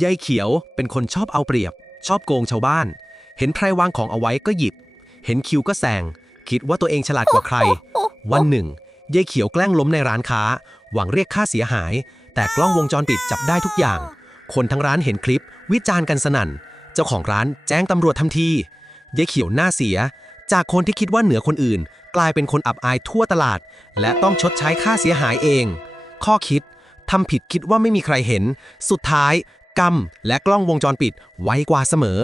ยายเขียวเป็นคนชอบเอาเปรียบ ชอบโกงชาวบ้าน เห็นใครวางของเอาไว้ก็หยิบ เห็นคิวก็แซงคิดว่าตัวเองฉลาดกว่าใคร วันหนึ่งยายเขียวแกล้งล้มในร้านค้า หวังเรียกค่าเสียหาย แต่กล้องวงจรปิดจับได้ทุกอย่าง คนทั้งร้านเห็นคลิป วิจารณ์กันสนั่น เจ้าของร้านแจ้งตำรวจทันทียายเขียวหน้าเสีย จากคนที่คิดว่าเหนือคนอื่น กลายเป็นคนอับอายทั่วตลาด และต้องชดใช้ค่าเสียหายเอง ข้อคิดทำผิดคิดว่าไม่มีใครเห็น สุดท้าย กรรม และกล้องวงจรปิดไวกว่าเสมอ